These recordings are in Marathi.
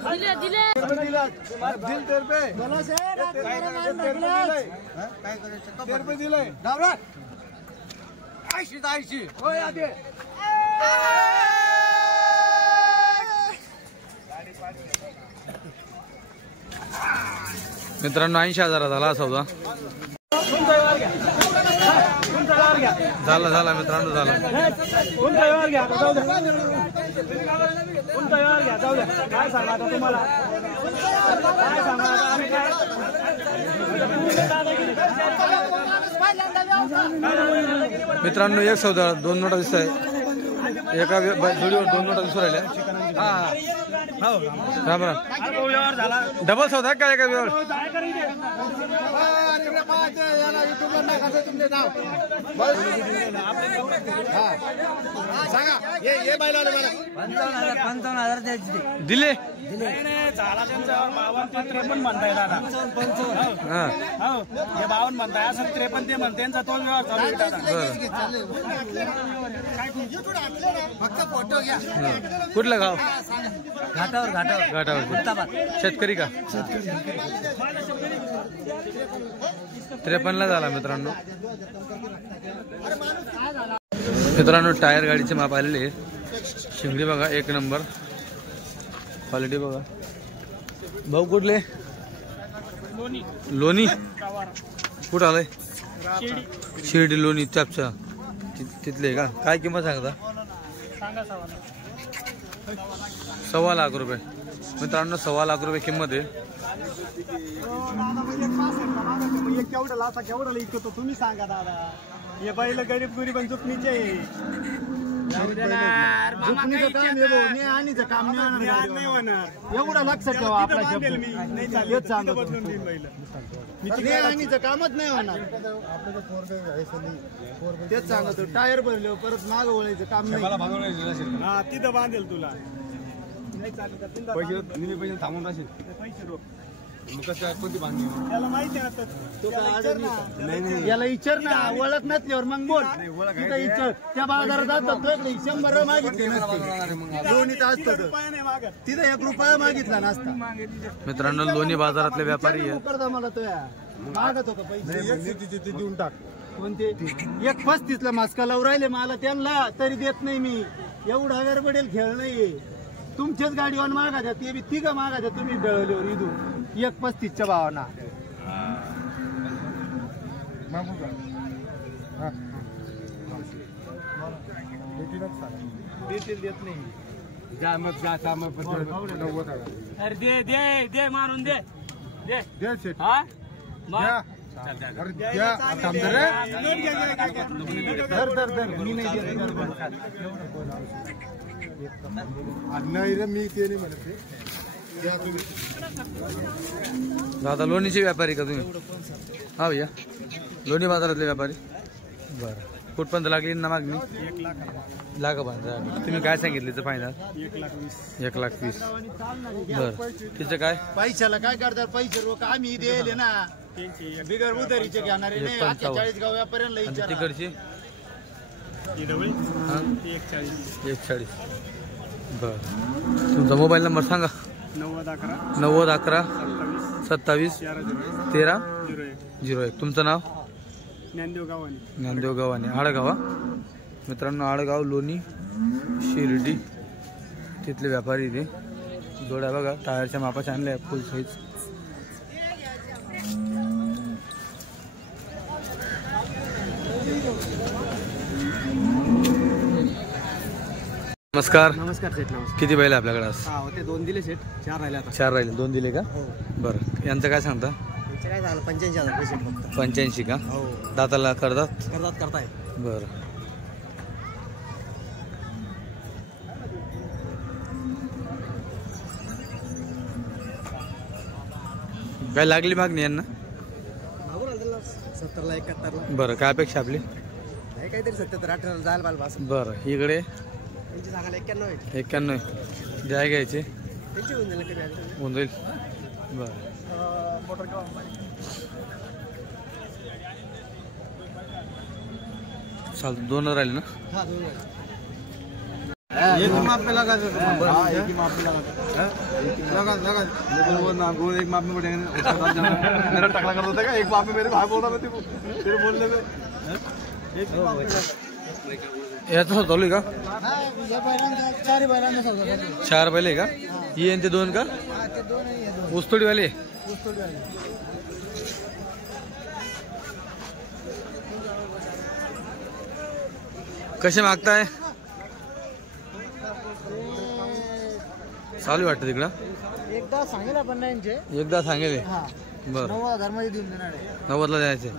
दिले दिले दिल तेरे पे बोला से काय करायचं तेरे पे दिले डावरा 80 होय आधी मित्रांनो 80,000 झाला सौदा झाला मित्रांनो झाला काय सांगा आता तुम्हाला मित्रांनो एक सौदा 2 नोटा दिसत आहे एका जोडीवर 2 नोटा दिसू राहिल्या हा राम राम डबल सौदा काय एका वेळ ये बैला 55,000 द्यायची दिले झाला त्यांचा 52-53 म्हणताय दादा हो हे 52 म्हणताय असं 53 ते म्हणते त्यांचा तो व्यवहार चालू आहे दादा फक्त फोटो घ्या कुठलं गाव घाटावर शेतकरी का 53 ला झाला मित्रांनो टायर गाडीचे माप आलेले शिंगडी बघा 1 नंबर क्वालिटी बघा भाऊ कुठले लोणी कुठं आलंय शिर्डी लोणी चापचा तिथले का काय किंमत सांगता 1.25 लाख रुपये मित्रांनो 1.25 लाख रुपये किंमत आहे केवढं इकतो तुम्ही सांगा दादा हे बैल गरीब पण चुकणीचे झुकणीचं काम हे आणीचं काम नाही होणार एवढं लक्षात ठेवा आपला शब्द हेच सांगतो आणीचं कामच नाही होणार तेच सांगतो टायर भरले परत माग वळायचं काम नाही हा तिथं बांधेल तुला पैसे थांबून राहशील पैसे रोख त्याला माहिती आहे याला विचार ना ओळख नसल्यावर मग बोल तिथं विचार त्या बाजारात जातात 100 मागितले लोणीत असतं तिथं 1 रुपया मागितला नसता मित्रांनो लोणी बाजारातले व्यापारी मला तो मागत होता पैसे देऊन टाक कोणते 1.35 ला मास्का लावून राहिले मला त्यांना तरी देत नाही मी एवढा गडबडेल खेळ नाहीये तुमच्याच गाडीवर मागायच्या ते बी तिघं मागायच्या तुम्ही डळल्यावर इथून 1.35 भावाना देत नाही जा मग जा मग अरे दे मारून दे हा नाही रे मी ते नाही म्हणते दादा लोणीचे व्यापारी का तुम्ही हा भैया लोणी बाजारातले व्यापारी बरं कुठपर्यंत लागली ना मागणी 1 लाख तुम्ही काय सांगितले फायनल 1,20,000 बरं तिचं काय पैशाला काय करतात पैसे रोख आम्ही दिले ना बिगर उधारीचे घेणारे 40 गाव व्यापाऱ्यांना तिकडची 140 बरं तुमचा मोबाईल नंबर सांगा 9011 27 13 01 तुमचं नाव ज्ञानदेव गावाने आडगाव मित्रांनो आडगाव लोणी शिर्डी तिथले व्यापारी इथे जोड्या बघा टायरच्या मापाच्या आणल्या फुल साईज नमस्कार सेठ नमस्कार किती बैल आपल्याकडे होते 2 दिले सेठ 4 राहिले आता 4 राहिले 2 दिले का बरं यांचं काय सांगता काय झालं 85,000 रुपये सेठ फक्त 85 का हो दाताला करताय बरं काय लागली मागणी यांना 70 ला 71 ला बरं काय अपेक्षा आपली काहीतरी 77-18 जायला पाहिजे बस बरं इकडे त्यांची सांगायला 91 91 द्या घ्यायचे त्यांची होऊन जाईल बरं चालतं 2 राहिले ना हा 2 एक ही माप पे लगा दो। हाँ, एक ही माप पे लगा लगा वो ना वो एक माप में बढ़ेंगे मेरा टकला कर देता है एक माप में मेरे भाई बोल रहा मैं तेरे बोलने में एक ही माप पे याचा होता का चार बैल आहे का ही आणि ते दोन का ऊसतोडीवाले कसे मागताय चालू वाटतं तिकडं एकदा सांगेल आपण नाही एकदा सांगेल बर 9000 मध्ये देऊन देणार आहे 90 ला द्यायचे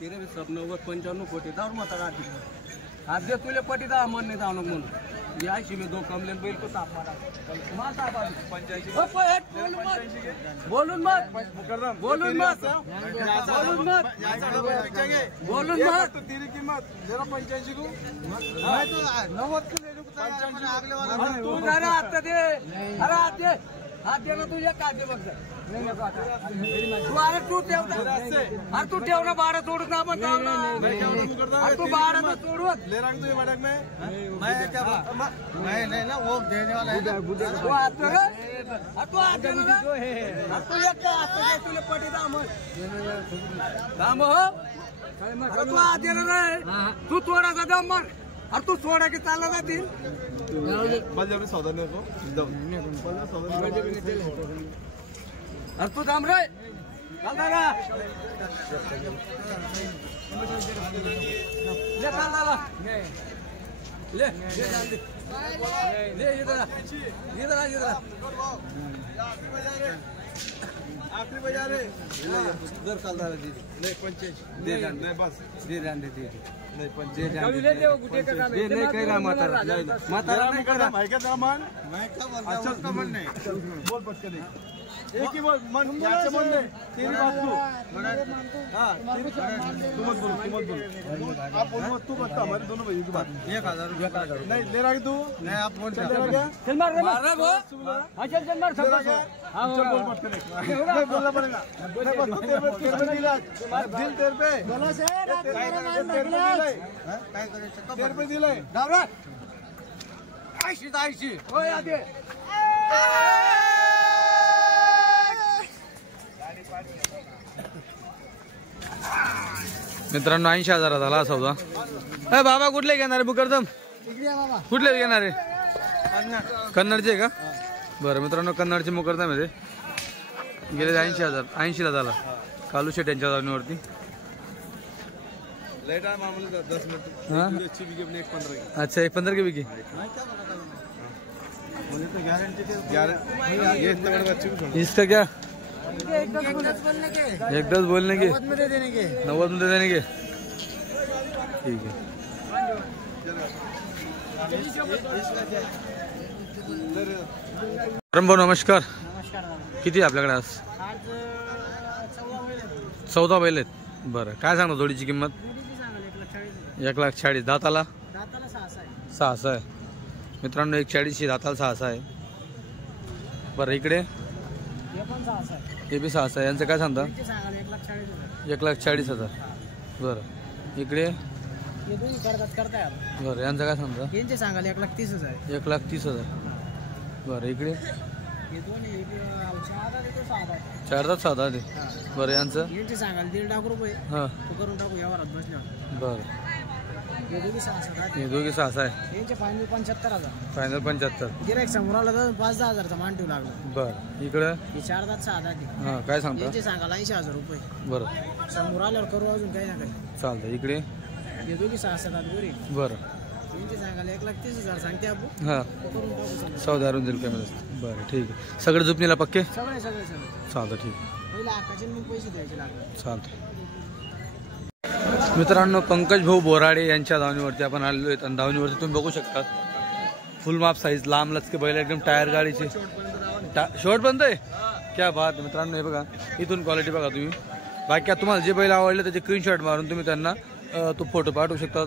तेरे भी सब 90-95 कोटी दावर मत आज दे तुले पटी दा मन नाही जाऊ म्हणून यायची मी 2 कमलेन बैल को ताप मारा माता 85 बोलून मत बोलून मत तेरी कीमत जरा 85 को मैं तो 90 को ले लूं अगले वाला तू जरा हाथ दे अरे हाथ दे ना तुझे का दे बघ तू अरे तू ठेव ना बारा तोडत ना आपण जाऊ ना तू बारा तो तोडत ले रहा तुझे मडक में मैं क्या मैं नहीं ना वो देने वाला है तू हाथ दे तू हाथ दे ना तू एक हाथ दे तुले पटी दाम हो तू हाथ दे ना तू थोड़ा सा दम मार और तू सोडा के चालला जातील बलजबरी सौदा नाही तो अरे तू थांब रे चल दादा ले चल दादा ले ले इधर आखिरी बजा रे उधर चल दादा जी नहीं 85 दे नहीं बस दे जान दे नहीं 85 ले वो गुटे का काम है नहीं कह रहा माता नहीं कर रहा भाई का दामन मैं क्या बोलता हूं उसका मन नहीं बोल पट के एक ही मन यहाँ से मन नहीं तेरी बात तू हाँ तू मत बोल आप बोलो तू मत हमारे दोनों भाई की बात 1000 नहीं ले रहा तू नहीं आप फोन चल रहा चल मार रे वो हाँ चल मार सब चल बोल पट के बोलना पड़ेगा तेरे दिला दिल तेरे पे बोला से तेरे पे दिले डावरा आयशी हो आगे मित्रांनो 80,000 झाला सौदा ए बाबा कुठले घेणार मुकरदम कुठले घेणार कन्नडचे का बरं मित्रांनो कन्नडचे मुकरदम आहे ते गेले 80,000 ला झाला कालू शेट यांच्या जाणीवरती अच्छा 15 के बिकी इसका क्या एक दस बोलने के 90 में दे देने के ठीक है भाऊ नमस्कार किती आपल्याकडे आज 14 बैल आहेत बरं काय सांगतो जोडीची किंमत 1,40,000 दाताला 6 आहे मित्रांनो 1,40,000 दाताला 6 आहे बरं इकडे हे बी 6 आहे यांचं काय सांगता 1,40,000 बरं इकडे बरं यांचं काय सांगता यांचे सांगाल 1,30,000 1,30,000 बरं इकडे 4 दात 6 दात आहे बरं यांचं यांचे सांगाल 1.5 लाख रुपये हां करून टाकू यावरात बसल्यावर बरं हे दोघी 6 हे दोघी 6 आहे यांचे फायनल 75,000 फायनल 75 गिरायक समोर आला तर 5-10,000चा मान ठेवू लागला बरं इकडं हे 4 दात 6 दात हां काय सांगता यांचे सांगाल 80,000 रुपये बरं समोर आल्यावर करू अजून काही ना काही चालतं इकडे हे दोघी 6 दात गोरी बरं यांचे सांगाल 1,30,000 सांगते आपण हां करून टाकू सगळं. 14,000 दिल कमी असतं बरं ठीक आहे सगळे झुपणीला पक्के सगळे चालतं ठीक आहे पहिला आकाचे मग पैसे द्यायचे लागले चालतं मित्रांनो पंकज भाऊ बोराडे यांच्या धावणीवरती आपण आलेलो आहेत आणि धावणीवरती तुम्ही बघू शकता फुल माप साईज लांब लचके बैल एकदम टायर गाडीचे शॉर्ट बंद आहे क्या बात आहे मित्रांनो हे बघा इथून क्वालिटी बघा तुम्ही बाकी तुम्हाला जे बैल आवडले त्याचे स्क्रीनशॉट मारून तुम्ही त्यांना तो फोटो पाठवू शकता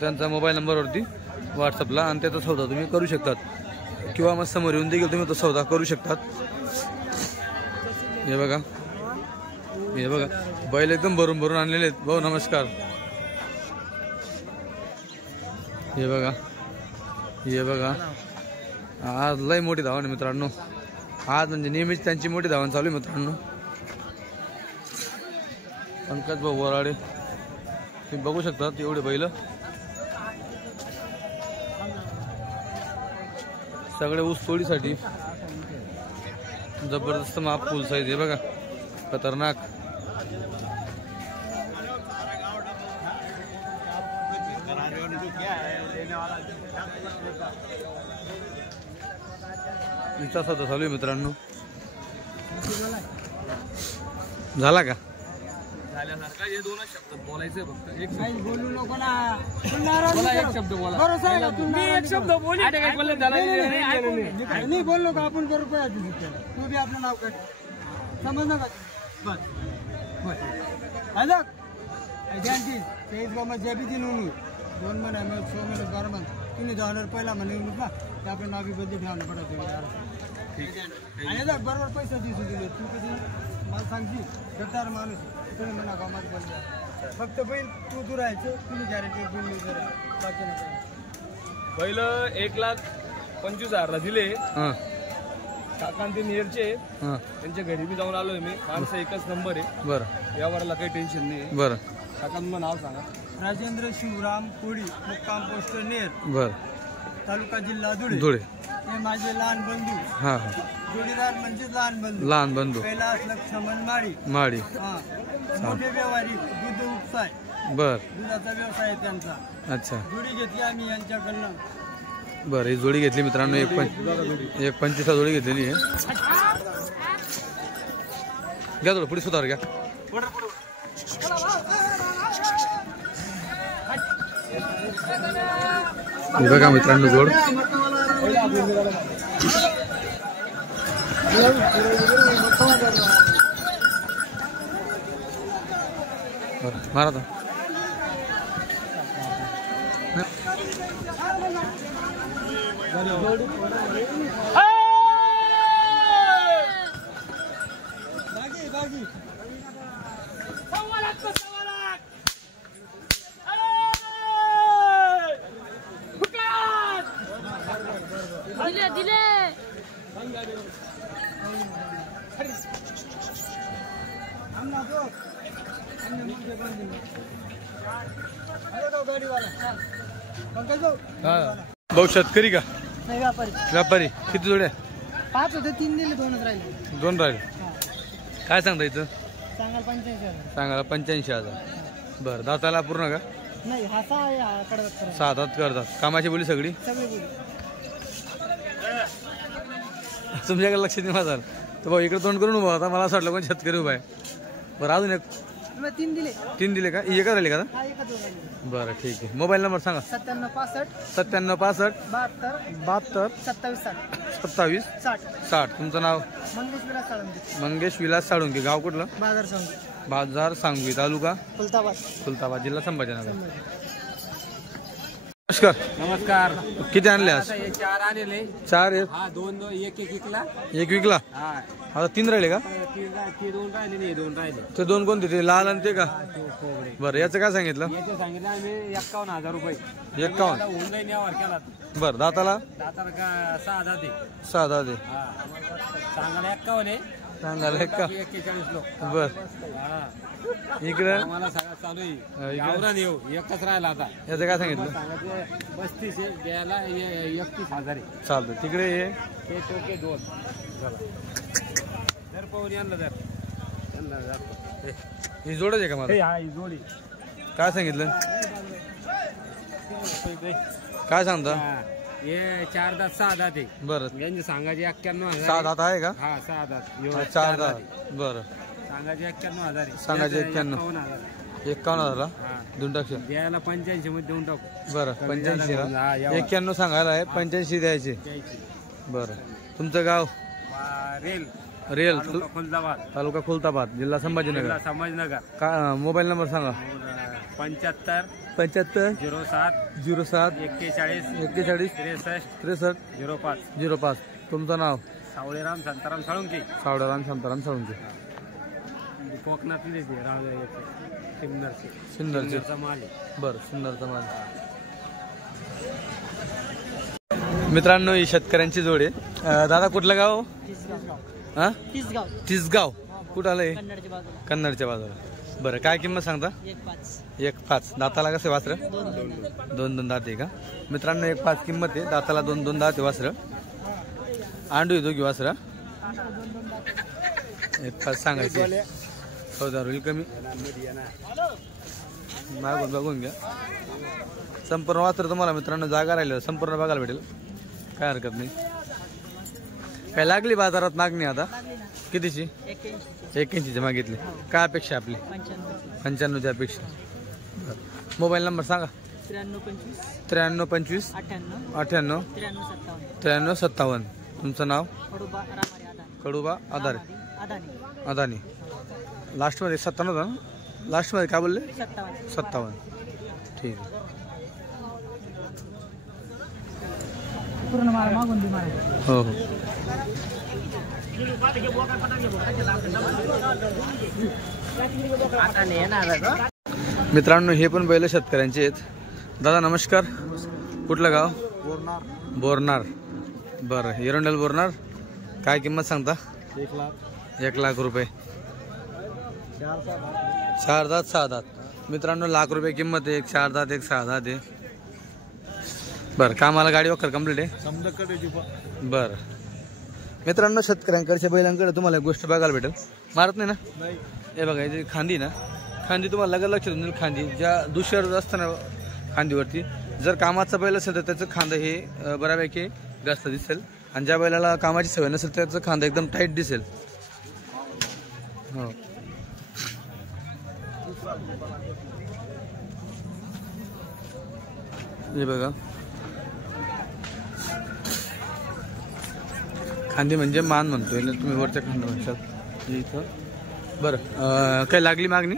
त्यांचा मोबाईल नंबरवरती व्हॉट्सअपला आणि त्याचा सौदा तुम्ही करू शकतात किंवा मग समोर येऊन देखील तुम्ही तो सौदा करू शकतात हे बघा हे बघा बैल एकदम भरून भरून आणलेले आहेत. भाऊ नमस्कार. हे बघा आज लय मोठी धावण आहे मित्रांनो. आज म्हणजे नेहमीच त्यांची मोठी धावण चालू आहे मित्रांनो. पंकज भाऊ वराडे तुम्ही बघू शकता एवढे बैल सगळे ऊस तोडीसाठी. जबरदस्त माप फुल साईज आहे बघा, खतरनाक. इथं सध्या चालू आहे मित्रांनो. झाला का? झाल्यासारखा हे दोनच शब्द बोलायचे फक्त. एक बोलू नको ना. बोला, एक शब्द बोला. मी एक शब्द बोली काय बोलले त्याला नाही बोललो का आपण करू काय तू बी आपलं नाव काढ समजलं का? बस बस त्यांची तेच बाबा जे बी दिन होऊन 2 महिने मग 6 महिने 12 महिने तुम्ही जाणार पहिला म्हणे ना ते आपलं नाव बी बदली ठेवणं पडत. आणि बरोबर पैसा दिसू दिले तू कधी मला सांगशील गद्दार माणूस तुम्ही म्हणा का माझं बोलतो फक्त बैल तू दूर राहायचं तुम्ही गॅरंटी बिल जरा बाकी नाही. बैल 1,25,000 दिले. काकांते नियरचे त्यांच्या घरी बी जाऊन आलोय मी. माणसं एकच नंबर आहे. बरं यावरला काही टेन्शन नाही. बरं काकांना नाव सांगा. राजेंद्र शिवराम कोळी मुक्काम पोस्ट नेर बरं तालुका जिल्हा धुळे. हे माझे लहान बंधू हां जोडीदार म्हणजे लहान बंधू कैलास लक्ष्मण माळी. हा मोठे व्यावहारिक दूध उपसाय बर दुधाचा व्यवसाय आहे त्यांचा. अच्छा जोडी घेतली आम्ही यांच्याकडनं. बरं ही जोडी घेतली मित्रांनो. 1,25 जोडी घेतलेली आहे. घ्या थोडं पुढे सुधार घ्या. बघा मित्रांनो जोड मारा था. दिले भाऊ शेतकरी का नाही व्यापारी व्यापारी? किती जोड्या? 5 होते 3 दिले 2च राहिले. 2 राहिले. काय सांगता इथं? सांगाल 85,000. सांगायला 85,000. बरं दाताला पूर्ण का? नाही हा 6 आहे हा कडवत 6 दात करतात. कामाची बोली सगळी सगळे बोली. तुमच्याकडे लक्ष नाही माझा. तर भाऊ इकडे तोंड करून उभा होता. मला असं वाटलं कोण शेतकरी उभा आहे. बरं अजून एक 3 दिले. 3 दिले का? एकच राहिले का? हा एका दोन राहिले. बरं ठीक आहे. मोबाईल नंबर सांगा. 9765 9765 72 72 27 27 60. 60. तुमचं नाव? मंगेश विलास साळुंके. मंगेश विलास साळुंके. गाव कुठलं? बाजार सांगवी तालुका खुलताबाद जिल्हा संभाजीनगर. नमस्कार. नमस्कार. किती आणले आज? 4 आणले. 4 आहेत. हा 2 1 विकला. 1 विकला. हा आता 3 राहिले का? ते 2 राहिले नाही 2 राहिले. ते 2 कोणते? ते लाल आणि ते का? बरं याचं काय सांगितलं? याचे सांगितलं आम्ही 51,000 रुपये. 51. होऊन जाईल यावर केला. बरं दाताला? दाताला का 6 दाते. 6 दाते. हा सांगायला 51 आहे. सांगायला का? 41 लोक. बर हा इकडे आम्हाला सगळं चालू आहे. गावरान येऊ एकच राहिला आता. याचं काय सांगितलं? सांगायचे 35 आहे. घ्यायला 31,000 आहे. चालतं. तिकडे ये हे टोके 2 जर पाहून यांना जर ही जोडच आहे का मला? हा ही जोडी काय सांगितलं? काय सांगता? हे 4 दात 6 दात आहे. बरं यांचे सांगायचे 91,000. 6 दात आहे का? हा 6 दात. 4 दात. बरं सांगायचे 91,000 आहे. सांगायचे 91. 51,000 हा देऊन टाकशील? द्यायला 85 मध्ये देऊन टाकू. बरं 85 ला. हा, यावर. 91 सांगायला आहे. 85 द्यायचे. द्यायची. बरं तुमचं गाव? रेल रेल तालुका खुलताबाद तालुका खुलताबाद जिल्हा संभाजीनगर. जिल्हा संभाजीनगर. का मोबाईल नंबर सांगा? 75 75 07 07 41 41 63 63 05. 05. तुमचं नाव? सावळेराम शांताराम साळुंके. सावळेराम शांताराम साळुंके. कोकणातले सिन्नरचे सिन्नरचे माल आहे. बरं सिन्नरचा माल. मित्रांनो ही शेतकऱ्यांची जोड आहे. दादा कुठलं गाव? हा तिसगाव. कुठं आलंय? कन्नडच्या बाजूला. बरं काय किंमत सांगता? 1.5. दाताला कसं वासर? 2 दात आहे का मित्रांनो? 1.5 किंमत आहे. दाताला 2 दात आहे वासर. आंडू आहे दोघी वासर. 1.5 सांगायचे. 14 होईल कमी. मागून बघून घ्या. संपूर्ण वासर तुम्हाला मित्रांनो जागा राहिलं संपूर्ण बघायला भेटेल. काय हरकत नाही. काय लागली बाजारात मागणी आता? कितीची? 81ची मागितली. काय अपेक्षा आपली? 95ची अपेक्षा. मोबाईल नंबर सांगा. 9325 98 93 57. तुमचं नाव? कडुबा अदानी. लास्टमध्ये 57 होता ना? लास्टमध्ये काय बोलले? 57. ठीक आहे. हो हो. मित्रांनो हे पण बैल शेतकऱ्यांचे आहेत. दादा नमस्कार. कुठलं गाव? बोरनार. बरं एरंडल बोरनार. काय किंमत सांगता? 1 लाख रुपये. 4 दात 6 दात. मित्रांनो लाख रुपये किंमत आहे. 4 दात 1 6 दात आहे. बरं कामाला गाडी वखर कंप्लीट आहे. बरं मित्रांनो शेतकऱ्यांकडच्या बैलांकडे तुम्हाला एक गोष्ट बघायला भेटेल. मारत नाही ना? हे बघा जी खांदी ना, खांदी तुम्हाला लगेच लक्षात येईल. खांदी ज्या दुसऱ्या असताना खांदीवरती जर कामाचा बैल असेल तर त्याचं खांदा हे बऱ्यापैकी जास्त दिसेल. आणि ज्या बैलाला कामाची सवय नसेल त्याचं खांदा एकदम टाईट दिसेल. हो हे बघा खांदी म्हणजे मान म्हणतोय तुम्ही वरच्या खांदा म्हणशात इथं. बरं काय लागली मागणी?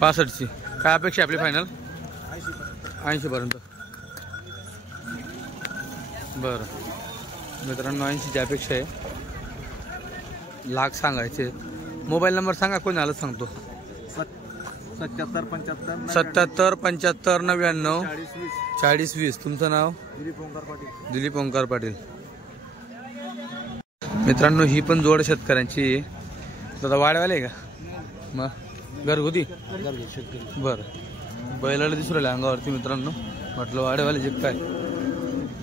65ची. काय अपेक्षा आपली फायनल? 80 पर्यंत. बरं मित्रांनो 80ची अपेक्षा आहे. लाख सांगायचे. मोबाईल नंबर सांगा. कोणी आलं सांगतो. 77 75 77 75 99 40 20. तुमचं नाव? दिलीप ओंकार पाटील. मित्रांनो ही पण जोड शेतकऱ्यांची. दादा वाड्यावाले का मग घरगुती? बरं बैलाला दिसू राहिले अंगावरती मित्रांनो. म्हटलं वाड्यावाले जे काय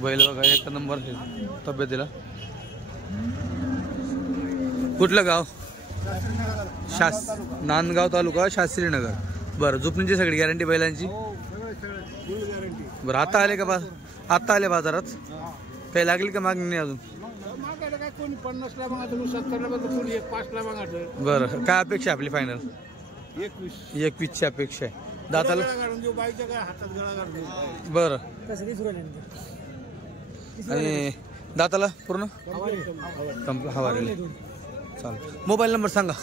बैल बघा 1 नंबर तब्येतीला. कुठलं गाव? नांदगाव तालुका शास्त्रीनगर. बरं झोपणीची सगळी गॅरंटी बैलांची? बरं आता आले का आता आले बाजारात? काही लागली का मागणी नाही अजून? बरं काय अपेक्षा आपली फायनल? 21ची अपेक्षा आहे. दाताला? बरं आणि दाताला पूर्ण हवारेल. चालेल. मोबाईल नंबर सांगा.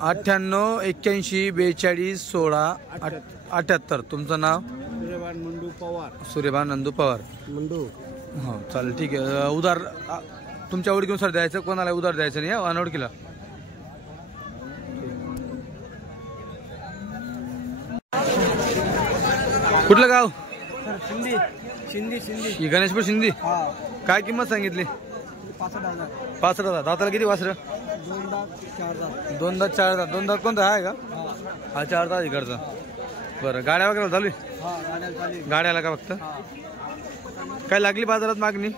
98 81 42 16 78. तुमचं नाव? सूर्यभान नंदू पवार. हो चालेल ठीक आहे. उधार तुमच्या ओळखीनुसार द्यायचं. कोणाला उधार द्यायचं नाही अनोळखीला. कुठलं गाव? शिंदी. गणेशपूर शिंदी. काय किंमत सांगितली? 65,000. दाताला किती वासर? 2 दात 4 दात. 2 दात कोणता आहे का? हा 4 दात इकडचा. बरं गाड्या वगैरे चालू आहे? गाड्याला का फक्त? काय लागली बाजारात मागणी?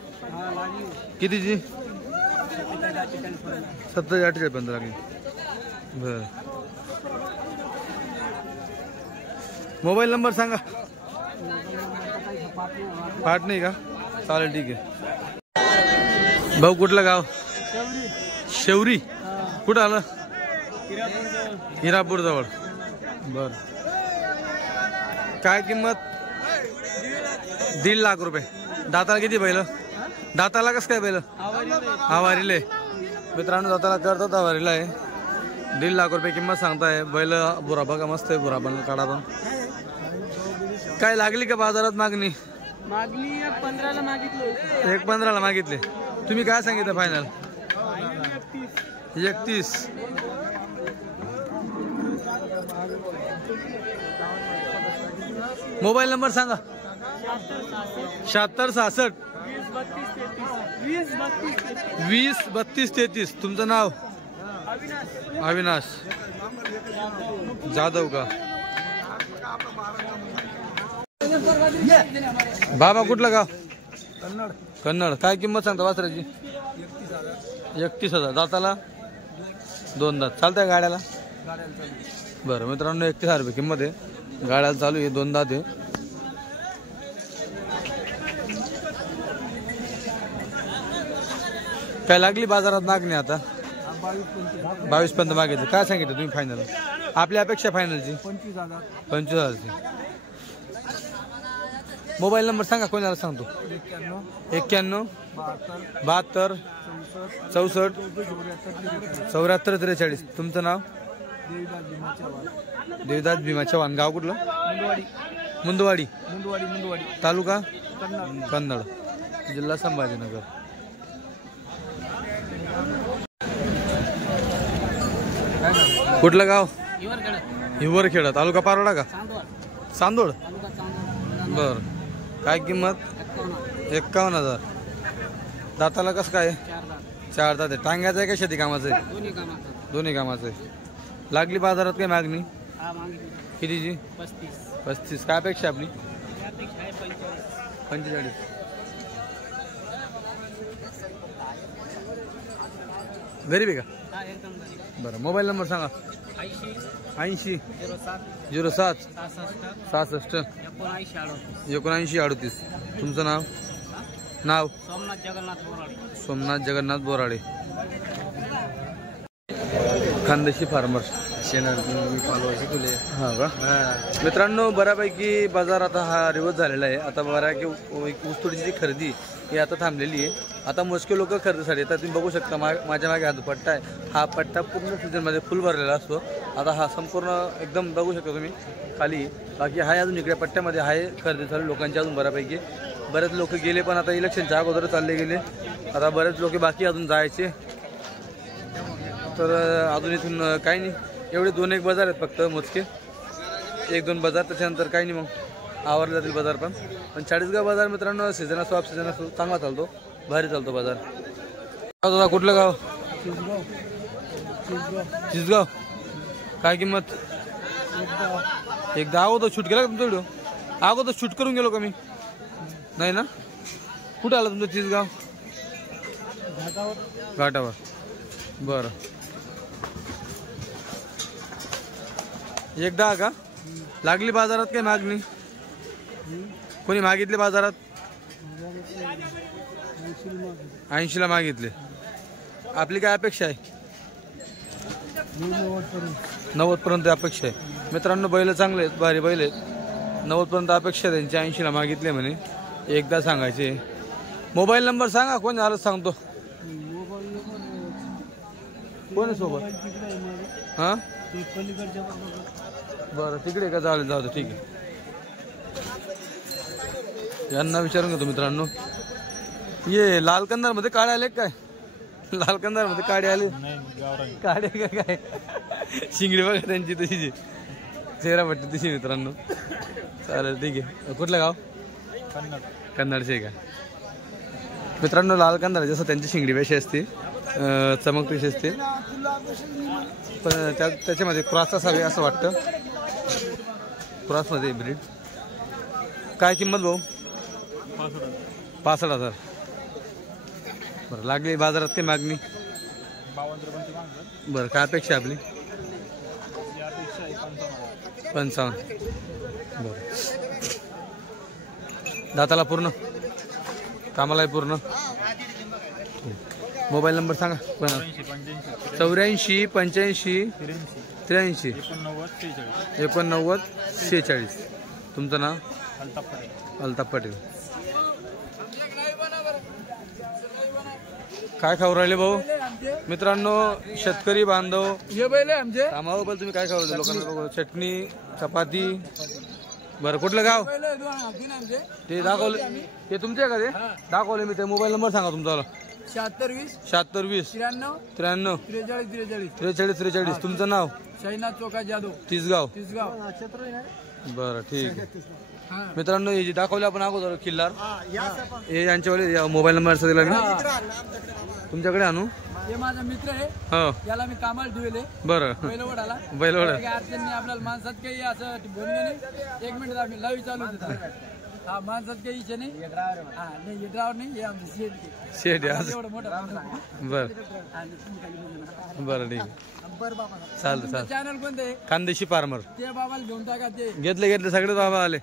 कितीची? 70-80 पर्यंत लागली. बरं मोबाईल नंबर सांगा. पाठ नाही का? चालेल ठीक आहे. भाऊ कुठलं गाव? शेवरी. कुठं आलं? हिरापूर जवळ. बर काय किंमत? 1.5 लाख रुपये. दाताला किती बैल? दाताला कसं काय बैल? आवारीले. मित्रांनो दाताला करतात आवारीला आहे. 1.5 लाख रुपये किंमत सांगताय. बैल बुरा बघा मस्त आहे. बुरा पण काढा पण. काय लागली का बाजारात मागणी? 15ला मागितली. 1.15ला मागितले. तुम्ही काय सांगितलं फायनल? 31. मोबाईल नंबर सांगा. 7666 20 32 33. तुमचं नाव? अविनाश जाधव का? बाबा कुठलं गाव? कन्नड. काय किंमत सांगता वासराची? 31,000. दाताला 2 दात. चालतंय गाड्याला? बरं मित्रांनो 31,000 रुपये किंमत आहे. गाड्याला चालू आहे. 2 दात आहे. काय लागली बाजारात मागणी आता? 22 पर्यंत मागितलं. काय सांगितलं तुम्ही फायनल? आपल्या अपेक्षा फायनलची 25,000ची. मोबाईल नंबर सांगा. कोणाला सांगतो? 91 72 64 74 43. तुमचं नाव? देवदास भीमा चव्हाण. गाव कुठलं? मुंदवाडी. तालुका कन्नड, जिल्हा संभाजीनगर. कुठलं गाव? हिवरखेडा. तालुका पारोडा का? चांदोड. बर. काय किंमत? 51,000. दाताला कसं काय? 4 दात आहे. टांग्याचं आहे का शेती कामाचं आहे? दोन्ही कामाचं आहे. लागली बाजारात काय मागणी? कितीची? 35. काय अपेक्षा आपली? 45. गरीब आहे का? बरं. मोबाईल नंबर सांगा. 80 07 66 79 38. तुमचं नाव? सोमनाथ जगन्नाथ बोराडे. खानदेशी फार्मर हा का? मित्रांनो बऱ्यापैकी बाजार आता हा रिवर्स झालेला आहे. आता बऱ्यापैकी ऊसतोडीची खरेदी ही आता थांबलेली आहे. आता मोजके लोक खरेदीसाठी येतात. तुम्ही बघू शकता माझ्या मागे हा जो पट्टा आहे, हा पट्टा पूर्ण सीझनमध्ये फुल भरलेला असतो. आता हा संपूर्ण एकदम बघू शकता तुम्ही खाली. बाकी आहे अजून इकडे पट्ट्यामध्ये आहे खरेदी चालू लोकांची अजून बऱ्यापैकी. बरेच लोक गेले पण आता इलेक्शनच्या अगोदर चालले गेले. आता बरेच लोक बाकी अजून जायचे. तर अजून इथून काही नाही. एवढे 2-1 बाजार आहेत फक्त मोजके. 1-2 बाजार. त्याच्यानंतर काही नाही मग आवरले जातील बाजार. पण चाळीसगाव बाजार मित्रांनो सीझन असो ऑफ सीझन असो चांगला चालतो, भारी चालतो बाजार. दादा कुठलं गाव? चिसगाव. काय किंमत? एकदा अगोदर शूट केला का तुमचा व्हिडिओ? अगोदर शूट करून गेलो का मी? नाही ना. कुठं आलं तुमचं चिसगाव? घाटावर. बरं. एकदा का लागली बाजारात काय मागणी? कोणी मागितले बाजारात? 80ला मागितले. आपली काय अपेक्षा आहे? 90 पर्यंत अपेक्षा आहे. मित्रांनो बैल चांगले आहेत, भारी बैल आहेत. 90 पर्यंत अपेक्षा त्यांची. 80ला मागितले म्हणे. एकदा सांगायचे. मोबाईल नंबर सांगा. कोण झालं सांगतो. कोण सोबत? हा बरं तिकडे का? चालेल जाऊ दे. ठीक आहे. यांना विचारून घेतो मित्रांनो. ये लाल कंदार मध्ये काळे आले काय? लाल कंदार मध्ये काळे आले? काळे का काय? शिंगडी बघा त्यांची तशी, चेहरा पट्टी तशी मित्रांनो. चालेल ठीक आहे. कुठलं गाव? कन्नडचे का? मित्रांनो लाल कंदार जसं त्यांची शिंगडी वेशी असते, चमक तशी असते. पण त्याच्यामध्ये क्रॉस असावे असं वाटतं. क्रॉसमध्ये ब्रीड. काय किंमत भाऊ? 65,000. बरं. लागली बाजारात काही मागणी? 52. बरं. काय अपेक्षा आपली? 55. बरं. दाताला पूर्ण? कामालाही पूर्ण? मोबाईल नंबर सांगा. 84 85 83 89 46. तुमचं नाव? अल्ताफ पाटील. काय खाऊ राहिले भाऊ? मित्रांनो शेतकरी बांधव कामावर तुम्ही काय खाऊ लोकांना? चटणी चपाती. बरं. कुठलं गाव? ते दाखवले. ते तुमचे का? ते दाखवले मी. ते मोबाईल नंबर सांगा तुमचा. 76 76 93 93 43 43 तुमचं नाव शैनाथ चोका जाधव तिसगाव. बरं ठीक आहे मित्रांनो. हे जे दाखवले आपण अगोदर किल्लार हे यांच्यावाले मोबाईल नंबर दिला मी तुमच्याकडे आणू. हे माझा मित्र आहे हो याला मी कामाला ठेवले बरं बैलवडाला बैलवड त्यांनी आपल्याला माणसात काही असं बोलले नाही. 1 मिनिट आम्ही लाईव्ह चालू होता. हा माणसात काही इच्छा नाही. हा नाही हे ड्रायव्हर नाही हे आमचं शेट एवढं मोठं बरं बरं ठीक आहे बरं बाबा चालतं चॅनल कोणतं आहे खानदेशी फार्मर. ते बाबाला घेऊन टाका ते घेतले सगळे बाबा आले.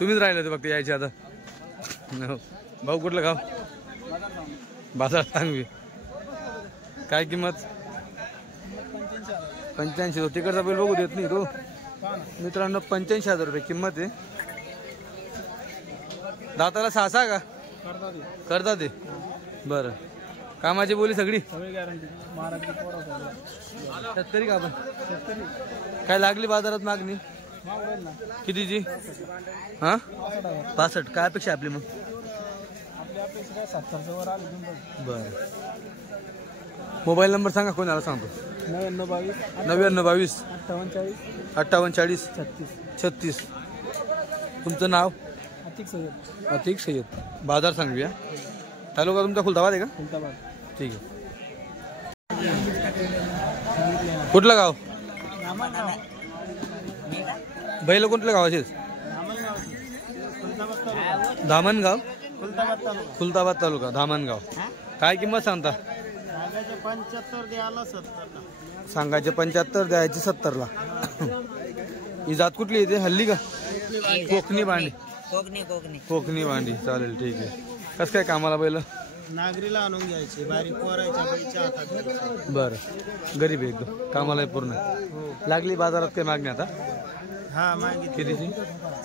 तुम्हीच राहिले ते फक्त यायचे आता. भाऊ कुठलं गाव बाजार सांगवी. काय किंमत 85. तिकडचा बैल बघू देत नाही तो मित्रांनो. 85,000 रुपये किंमत आहे. दाताला 6 का करतात ते. बरं कामाची बोली सगळी 70 का आपण काय लागली बाजारात मागणी कितीची? हा 65. काय अपेक्षा आपली मग? बरं मोबाईल नंबर सांगा कोणाला सांगतो. 9922 58 36. तुमचं नाव? अतिक सय्यद. बाजार सांगूया. तालुका तुमचा खुलताबाद आहे का? ठीक आहे. कुठलं गाव? बैल कुठल्या गावाचे? धामणगाव खुलताबाद तालुका धामणगाव. काय किंमत सांगता? 75 द्यायला 70. सांगायचे 75 द्यायचे 70ला. ही जात कुठली येते हल्ली का? कोकणी भांडी. कोकणी भांडी चालेल ठीक आहे. कसं काय कामाला बैल? नागरीला आणून घ्यायचे बारीक पोरायच्या बैच्या हातात. बरं गरीब आहे एकदम कामाला आहे पूर्ण. लागली बाजारात काय मागणी आता? हा मागितली कितीची?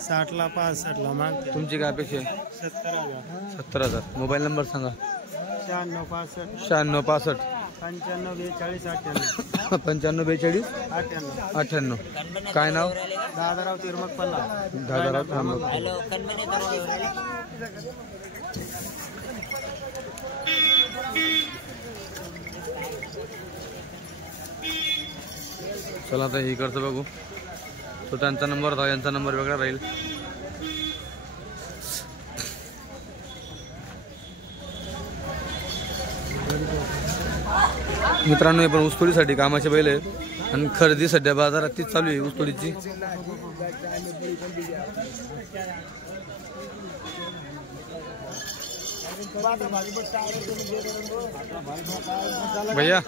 60ला 65ला मागते. तुमची काय अपेक्षा आहे? 70,000. 70,000. मोबाईल नंबर सांगा. 96 65 96 65 95 42 98 95 42 98. 98. काय नाव? दादाराव तिरमक पल्ला. दादाराव तिरमक. चला आता हे करतो बघू. तो त्यांचा नंबर होता यांचा नंबर वेगळा राहील. मित्रांनो हे पण ऊसतोडीसाठी कामाचे बैल आहेत आणि खरेदी सध्या बाजारात तीच चालू आहे ऊसतोडीची. भैया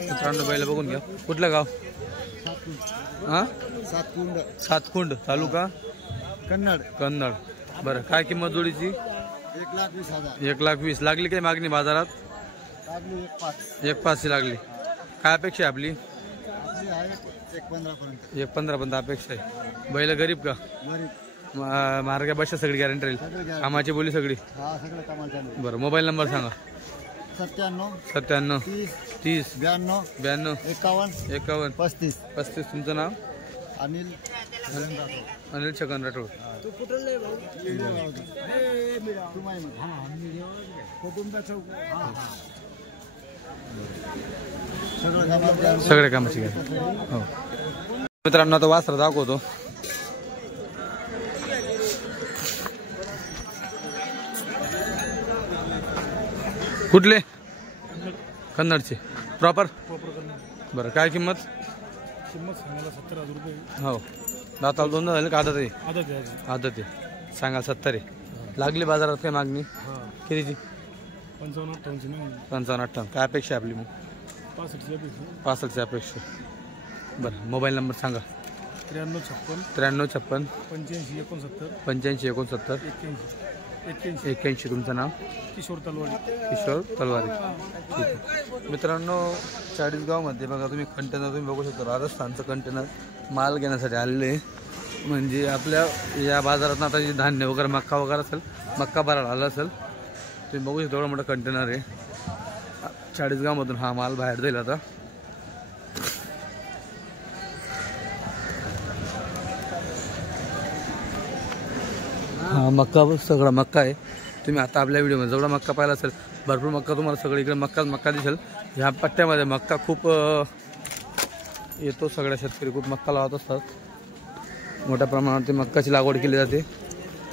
मित्रांनो बैल बघून घ्या. कुठलं गाव? हा सातकुंड तालुका कन्नड. बरं काय किंमत जोडीची? 1,20,000. 1,20,000. लागली काही मागणी बाजारात? 1,500 लागली. काय अपेक्षा आहे आपली? 1,15 पर्यंत. 1,15 पर्यंत अपेक्षा आहे. बैल गरीब का? मार्ग बसच्या सगळी गॅरंटी राहील. कामाची बोली सगळी. बरं मोबाईल नंबर सांगा. 97 30 92 52 51 51 35. तुमचं नाव? अनिल छगन राठोड. सगळ्या कामाची गॅरंटी. हो मित्रांनो आता वासरा दाखवतो. कुठले? कन्नडचे प्रॉपर. बरं काय किंमत? 17,000 रुपये. हो दाताला 2 झाले का? आदत आहे. सांगा 70 आहे. लागली बाजारात काय मागणी कितीची? 55-58. काय अपेक्षा आपली मग? 65ची अपेक्षा. बरं मोबाईल नंबर सांगा. 93 56 85 69 81. तुमचं नाव? किशोर तलवारी. ठीक आहे मित्रांनो. 40 गावमध्ये बघा तुम्ही कंटेनर तुम्ही बघू शकता. राजस्थानचं कंटेनर माल घेण्यासाठी आलेले आहे. म्हणजे आपल्या या बाजारात आता जे धान्य वगैरे मक्का वगैरे असेल मक्का भरायला आला असेल तुम्ही बघू शकता. एवढा मोठा कंटेनर आहे. 40 गावमधून हा माल बाहेर जाईल आता. हा मक्का सगळा मक्का आहे. तुम्ही आता आपल्या व्हिडिओमध्ये जेवढा मक्का पाहिला असेल भरपूर मक्का तुम्हाला सगळीकडे मक्का दिसेल. ह्या पट्ट्यामध्ये मक्का खूप येतो. सगळ्या शेतकरी खूप मक्का लावत असतात. मोठ्या प्रमाणात ते मक्काची लागवड केली जाते.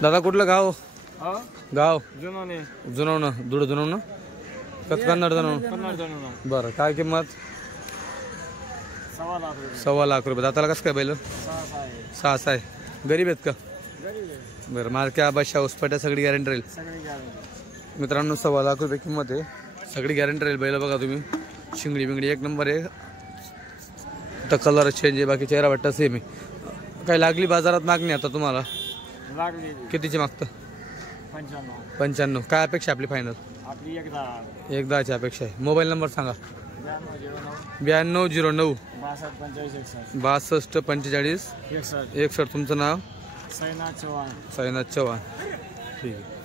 दादा कुठलं गाव? गाव जुनवणं दुड जुनवणं कन्नड जुनवणं. बरं काय किंमत? 1.25 लाख रुपये. दाताला कसं काय बैल? 6 आहे. गरीब आहेत का? बरं मार्क्या बादशाह उसपट्या सगळी गॅरंटी राहील मित्रांनो. 1.25 लाख रुपये किंमत आहे. सगळी गॅरंटी राहील. बैल बघा तुम्ही शिंगडी बिंगडी एक नंबर आहे. तर कलर चेंज आहे. बाकी चेहरा वाटतं सेम आहे. काय लागली बाजारात मागणी आता तुम्हाला? कितीची मागतं? 95. काय अपेक्षा आपली फायनल? 1.10ची अपेक्षा आहे. मोबाईल नंबर सांगा. 9209 62 45 61. तुमचं नाव? साईनाथ चव्हाण. ठीक आहे.